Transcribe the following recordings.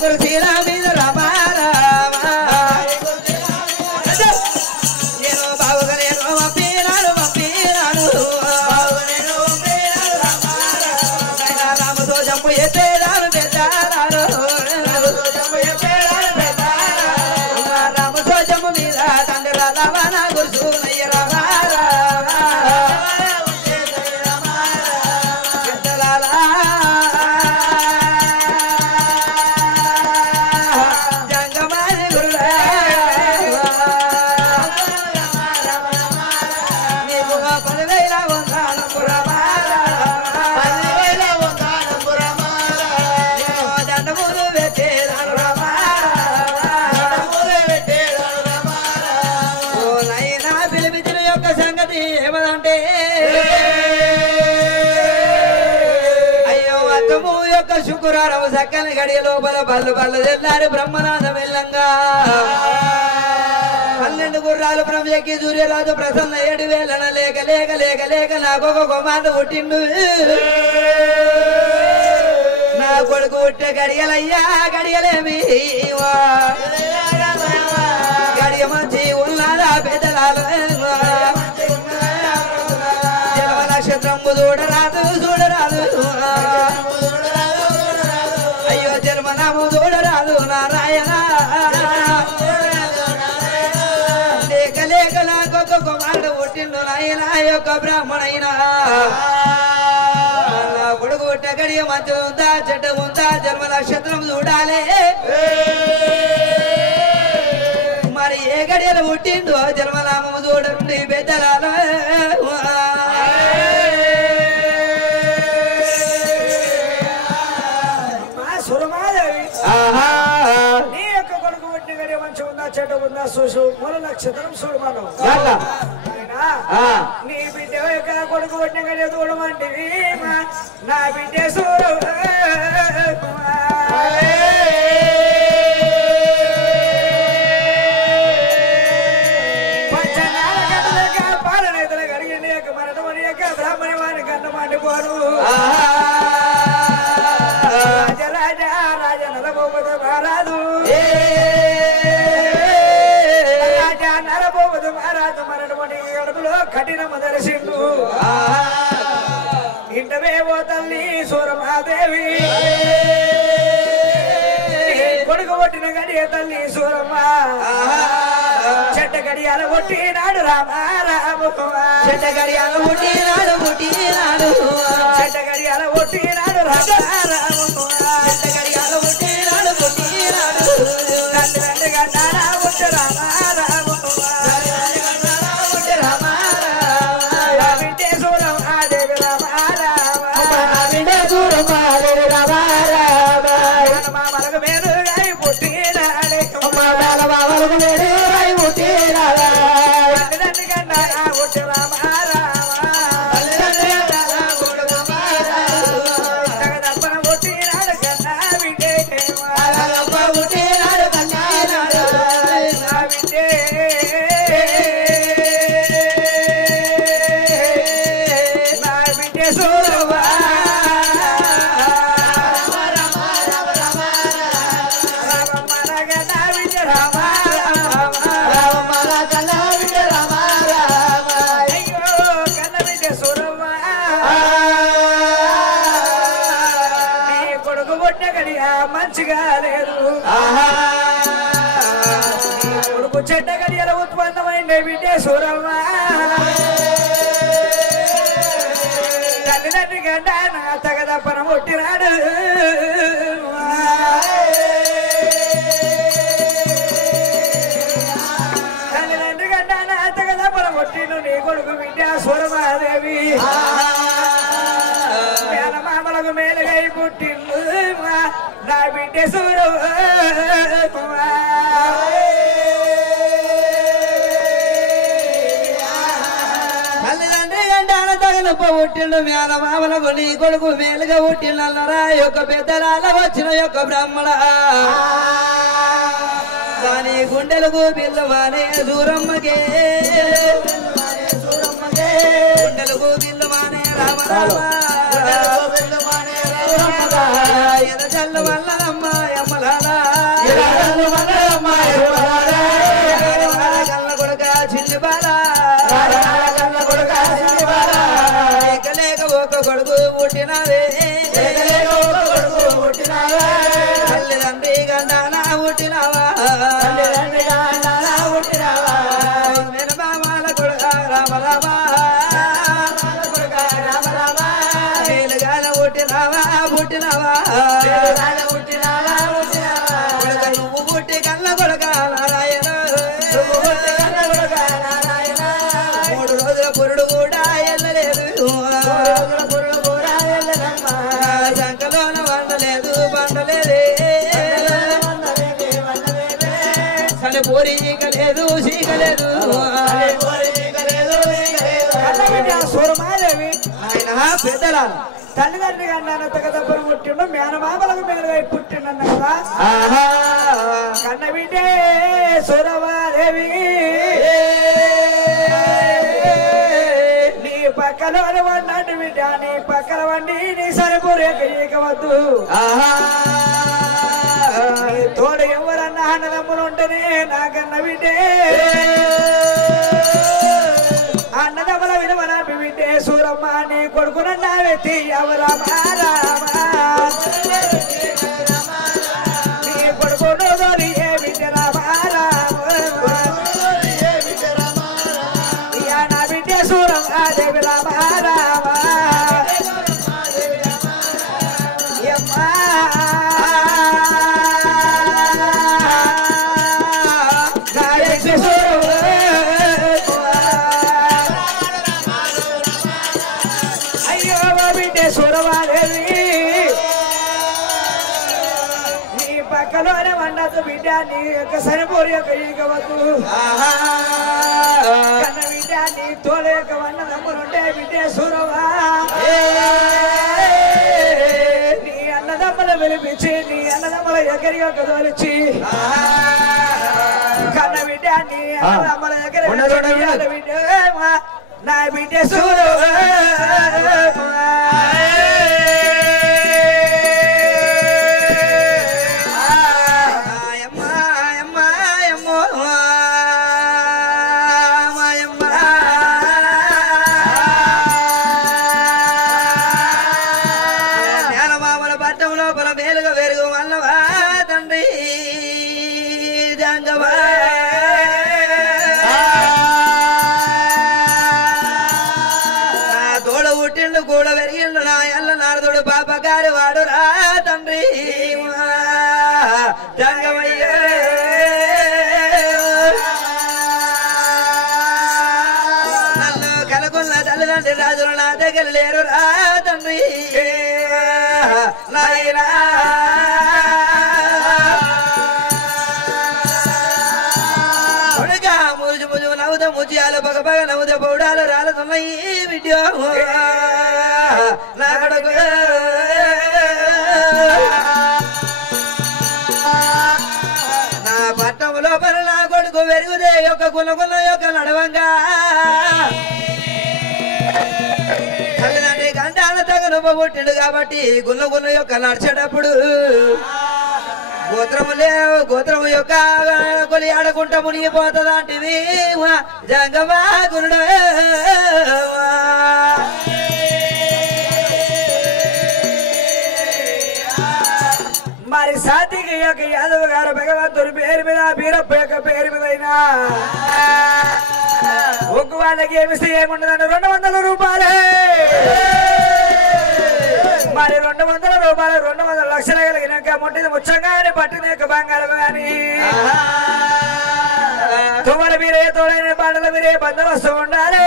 కుర్చీలా మీద రామ రామ నేను బాబుగా నేను పంపినాను రామతో జంపు ఎత్తేదాను పెద్దారు రామతో జంపు మీద తండ్రి రామ గురుసునయ్య రామ శుక్రవారం సక్కని గడియ లోపల బల్లు తెల్లారి బ్రహ్మనాథ వెళ్ళంగా 12 గుర్రాలు బ్రహ్మకి సూర్యరాజు ప్రసన్న 7,000 లేక లేక లేక లేక నాకు ఒక కుమారుడు పుట్టిండు నా కొడుకు పుట్టే గడియలయ్యా గడియలేమి గడియ మంచి ఉన్నదా పెద్దలాలు జన్మ నక్షత్రం చూడరాదు అయ్యో జన్మనాము చూడరాదు నారాయణ లేక లేక నాకొక కుమారుడు పుట్టిండు నాయన యొక్క బ్రాహ్మణైనా నా కొడుకు పుట్ట గడియ మంచి ఉందా చెడ్డ ఉందా జన్మ నక్షత్రం చూడాలి మరి ఏ గడియలు పుట్టిండు జన్మనామము చూడండి పెద్దలాలు నీ యొక్క కొడుకు పుట్టిన గడియ మంచి ఉందా చెడ్డ ఉందా చూసు మూల నక్షత్రం చూడమను నీ బిడ్డ యొక్క కొడుకు పుట్టిన గడియ చూడమంటే నా బిడ్డ చూడు పంచనాల గడ్డలేక పాలనేతల గడిగిన యొక్క మరణమని యొక్క బ్రాహ్మణి వారి కన్నమాండి పోరు కఠినము దర్శిండు ఇంటవేవో తల్లి సూరమాదేవి కొడుకు కొట్టిన గడియ తల్లి సూరమ్మ చెడ్డ గడియాల కొట్టినాడు రామ రామ చెడ్డ గడియాల కొట్టినాడు చెడ్డ గడియాల కొట్టినాడు రామ రామ చెడ్డ గడియాల కొట్టినాడు తండ్రి గడ్డారా కొట్టు రామ రామ మంచిగా లేదు కొడుకు చెడ్డ గడియల ఉత్పన్నమైన బిడ్డ సూరమ్మ తల్లిదండ్రి గడ్డ నా తగదప్పన కొట్టినాడు తల్లిదండ్రి గడ్డ నా తగదప్పన కొట్టిను నీ కొడుకు బిడ్డ సూరమాదేవి మామలకు మేలుగై పుట్టిండు నా బిడ్డ సూరమ్మ తల్లిదండ్రి గంటాన తగనప్ప పుట్టిండు మేల మామలకు నీ కొడుకు మేలుగా పుట్టినల్లరా యొక్క పెద్దలాల వచ్చిన యొక్క బ్రాహ్మణ దాని గుండెలకు పిల్లవానే సూరమ్మకే గుండెలకు పిల్లవానే రామ రామ చల్ల వల్లమ్మ అమ్మలాల పోరీక లేదు సీకలేదు సూరమాదేవి ఆయన పెద్దలా తల్లిదండ్రి కన్నా తగ్గదబ్బరు పుట్టిండు మేనమామలకు మెలుగై పుట్టిండన్న కదా కన్న బిడ్డే సూరమాదేవి నీ పక్కలో వండి బిడ్డ నీ పక్కన వండి నీ సరిపోరేకవద్దు తోడు ఎవరన్నా అన్నదమ్ములు ఉంటేనే నాకన్న బిడ్డే అన్నదమ్ముల విలువన బిడ్డే సూరమ్మ నీ కొడుకునన్నా వ్యక్తి ఎవరమ్మా నీ కొడుకును ఏ బిడ్డ రామా నా బిడ్డే సూరమ్మ దేవి రామా పక్కలోనే వండదు బిడ్డ నీ యొక్క సరిపోరు యొక్క ఈగవద్దు కన్న బిడ్డ నీ తోడ యొక్క వన్నదమ్ములుంటే బిడ్డే సూరవా నీ అన్నదమ్ములు పిలిపించి నీ అన్నదమ్ముల ఎక్కడి యొక్క తోలిచ్చి కన్న బిడ్డ నీ అన్నదమ్ముల దగ్గర బిడ్డ నా బిడ్డ సూరవా కూడా పెరిగిండు నా ఎల్ల నారదుడు పాపగారి వాడు రా తండ్రి జంగమయ్య నన్ను కనుకున్న తల్లిదండ్రి రాజులు నా దగ్గర లేరు రా తండ్రి నాయనా ముజు ముజు నవ్వుత ముజియాలు పగ పగ నవ్వుత పౌడాలు రాలుతున్నాయి వీడియో నా కొడుకు నా పట్టం లోపల నా కొడుకు వెరుగుదే యొక్క గుణగుణ యొక్క నడవంగా తల్లిదండ్రి గంటాల తగను పుట్టిండు కాబట్టి గుణగుణ యొక్క నడిచేటప్పుడు గోత్రము యొక్క కొలి ఆడకుంటా మునిగిపోతుందంటివి జంగమా గురుడు మరి సాటికి యొక్క యాదవ్ గారు భగవంతుడి పేరు మీద బీరప్ప యొక్క పేరు మీద అయినా ఒక్క వాళ్ళకి ఏమిస్తే ఏముండదని 200 రూపాయలే మరి 200 రూపాయలు 200 లక్షలు కలిగినాక ముట్టిది ముచ్చంగానే పట్టిన యొక్క బంగారం కానీ తుమ్మల మీరే తోడైన పంటల మీరే బందోబస్తు ఉండాలి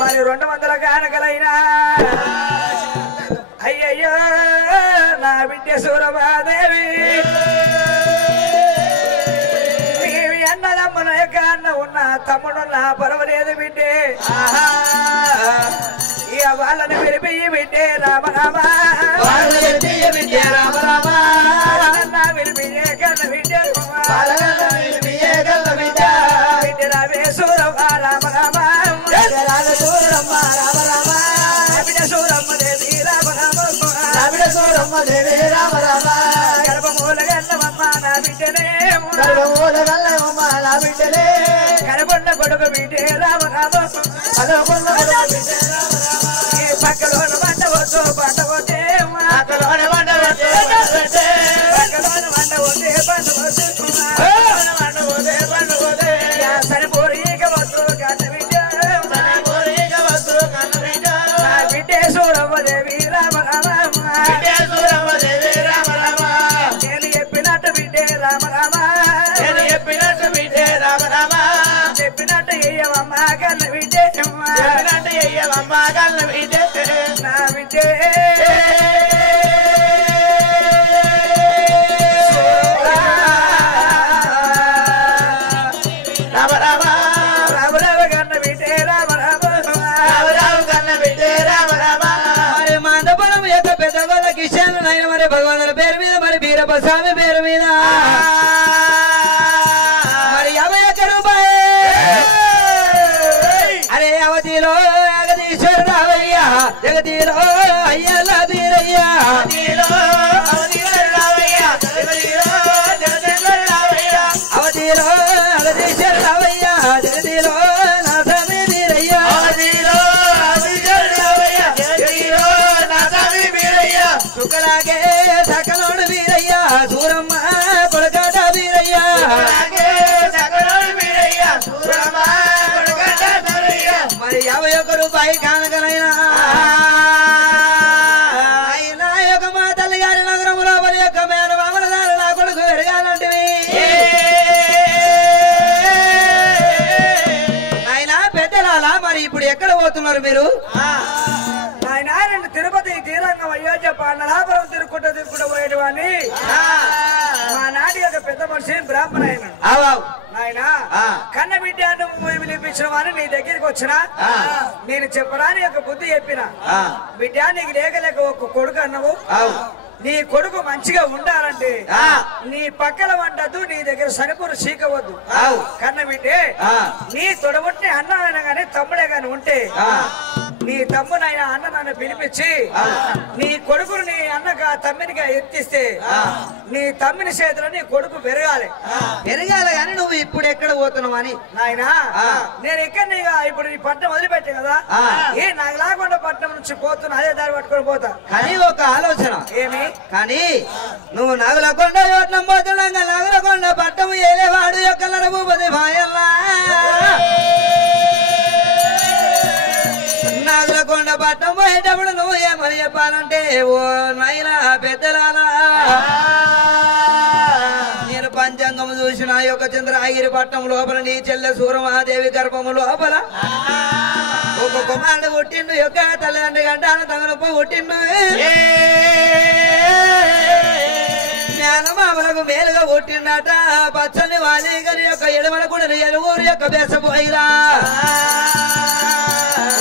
మరి 200 కానకలైనా అయ్యయ్యో నా బిడ్డ సూరమాదేవి నీవి అన్నదమ్ముల యొక్క అన్న ఉన్న తమ్ముడు నా పర్వాలేదు బిడ్డే ఇక వాళ్ళని విరిపియ్యి బిడ్డే రామ రామ బిడ్డే రామ రామ విరిపియ్యే కన్న బిడ్డే బిడ్డ రావే సూరమ్మ రామ రామ సూరమ్మ రామ రామ బిడ్డ సూరమ్మ దేవి రామ రామ సూరమ్మ దేవి రామ రామ గర్భమూల గల్లమమ్మ నా బిడ్డనే నా బిడ్డలే కరకొండ కొడుకు బిడ్డే రామ రామ పక్కలో వండవచ్చు పండవతే పక్కలో వండవతే పండవతే సరిపోరీక వద్దు కన్న బిడ్డ నా బిడ్డే సూరమ్మ దేవి రామ రామ నేను చెప్పినట్టు బిడ్డే రామ రామ చెప్పినట్టు ఎయ్యవమ్మ కన్న బిడ్డే నా బిడ్డే పుట్టిన మరి భగవంతుని పేరు మీద మరి బీరప్ప స్వామి పేరు మీద మరి 50 రూపాయలు అరే అవధిలో జగదీశ్వర రావయ్య జగదీలో అయ్యల బీరయ్య అవధిలో జగదీశ్వర రావయ్య జగదీలో నా స్వామి బీరయ్య సుఖలాగే సకలోడు బీరయ్య సూరమ్మ కొడకాట బీరయ్య మరి 51 రూపాయి కానకనైనా అయినా యొక్క మా తల్లి గారి నగరం లోపల యొక్క మేన మామలదారు నా కొడుకు ఎరగాలంటివి ఆయన పెద్దలాలా మరి ఇప్పుడు ఎక్కడ పోతున్నారు మీరు ఆయన రెండు తిరుపతి తీరంగం అయోధ్య నలాపురం తిరుక్కుంటూ పోయేటివాడిని మా నాటి యొక్క పెద్ద మనిషి బ్రాహ్మణ నాయన కన్న బిడ్డ నువ్వు పిలిపించిన వాడిని నీ దగ్గరికి వచ్చిన నేను చెప్పడానికి ఒక బుద్ధి చెప్పిన బిడ్డ నీకు లేక ఒక కొడుకు అన్నవు నీ కొడుకు మంచిగా ఉండాలంటే నీ పక్కల వండద్దు నీ దగ్గర సరిపూరు చీకవద్దు కన్న బిడ్డే నీ తొడబుట్టి అన్న గాని తమ్ముడే గాని ఉంటే నీ తమ్మునైనా అన్న నన్ను పిలిపించి నీ కొడుకును నీ అన్నగా తమ్మినిగా ఎత్తిస్తే నీ తమ్మిని చేతిలో నీ కొడుకు పెరగాలి కానీ నువ్వు ఇప్పుడు ఎక్కడ పోతున్నావు అని నాయనా నేను ఇక్కడ ఇప్పుడు నీ పట్నం వదిలిపెట్టే కదా ఏ నాకు లాకుండా పట్నం నుంచి పోతున్నా అదే దారి పట్టుకొని పోతా కానీ ఒక ఆలోచన ఏమి కానీ నువ్వు నగలకొండ యోట్నం పోతున్నాగా నగలకొండ పట్టము ఏలేవాడు యొక్క నరభూపతి భాయల్లా నాగులకొండ పట్టం పోయేటప్పుడు నువ్వు ఏమని చెప్పాలంటే ఓ నైనా పెద్దలాలా నేను పంచాంగం చూసిన యొక్క చంద్రగిరి పట్టం లోపల నీ చెల్లె సూరమాదేవి గర్భము లోపల ఒక కుమారుడు పుట్టిండు యొక్క తల్లిదండ్రి గంటాను తగనొప్ప పుట్టిండు జ్ఞానమామలకు మేలుగా పుట్టిండట పచ్చని వాలీగరి యొక్క ఎడమల కూడా ఎలుగురు యొక్క బెసపోయిరా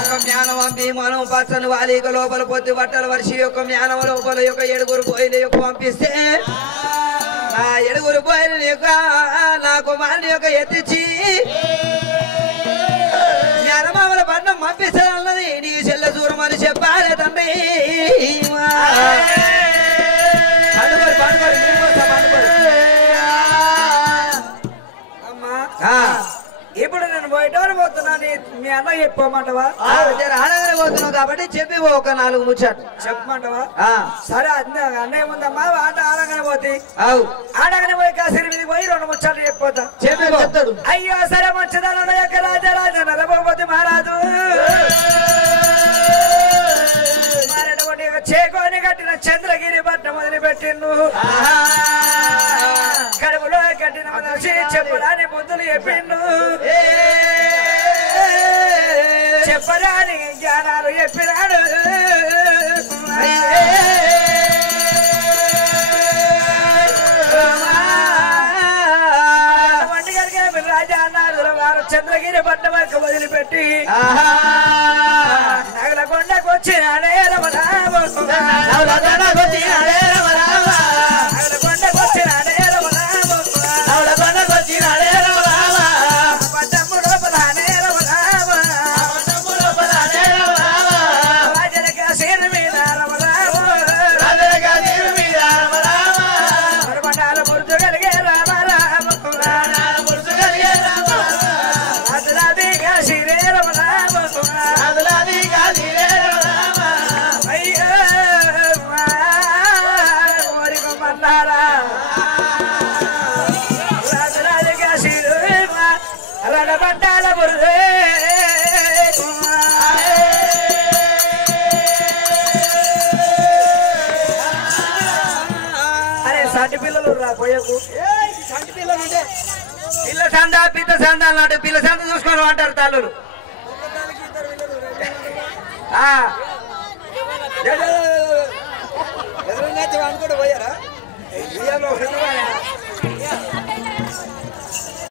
ఒక జ్ఞానం పంపి మనం పచ్చని వాలీక లోపల పొద్దు బట్టల వర్షి యొక్క జ్ఞానం లోపల యొక్క 7 బోయిల యొక్క పంపిస్తే ఆ 7 బోయిల యొక్క నా కుమారుని యొక్క ఎత్తిచ్చి జ్ఞానమామల పట్నం పంపిస్తానన్నది నీ చెల్లె దూరమని చెప్పాలి తండ్రి ఇప్పుడు నేను బయటకు పోతున్నా మీ అన్న చెప్పమంటవా ఆడగానే పోతున్నావు కాబట్టి చెప్పి ఒక 4 ముచ్చట చెప్పమంటవా సరే అన్నయ్య ముందమ్మా ఆట ఆడగానే పోతే ఆడగానే పోయి కాసిరి మీద పోయి 2 ముచ్చట్లు చెప్పిపోతా చెప్తాడు అయ్యో సరే మంచిదాన యొక్క రాజరాజ నరభూపతి మహారాజు చేకోని కట్టిన చంద్రగిరి పట్నం మొదలుపెట్టిండు కడుపులో కట్టిన మనిషి చెప్పరాని బుద్ధులు చెప్పిండు చెప్పరాని జ్ఞానాలు చెప్పినాడు రాజా అన్నారు వారు చంద్రగిరి పట్నం వరకు వదిలిపెట్టి నగలకొండకు వచ్చినాడే రమరామ నగలకొండకు వచ్చినాడే రమరామ నగలకొండకు వచ్చినాడే రమరామ నగలకొండకు వచ్చినాడే రమరామ పట్టము లోపలనే రమరామ పట్టము లోపలనే రమరామ రాజల కాశీరు మీద రమరామ రాజల కాశీరు మీద రమరామ పర్వతాల మురుజు కలిగే రామరామ పర్వతాల మురుజు కలిగే రామరామ రాజలాది కాశీరే రమరామ రాజలాది కాశీరే రమరామ అయ్యో మన్నారా రాజలాది కాశీరు రణపట్టాల మురుజే అరే సాటి పిల్లలు రా పోయకు సాటి పిల్లలు ఉంటే పిల్ల సంద పిత్త సంద అన్నాడు పిల్ల సంద చూసుకొని అంటారు తల్లులు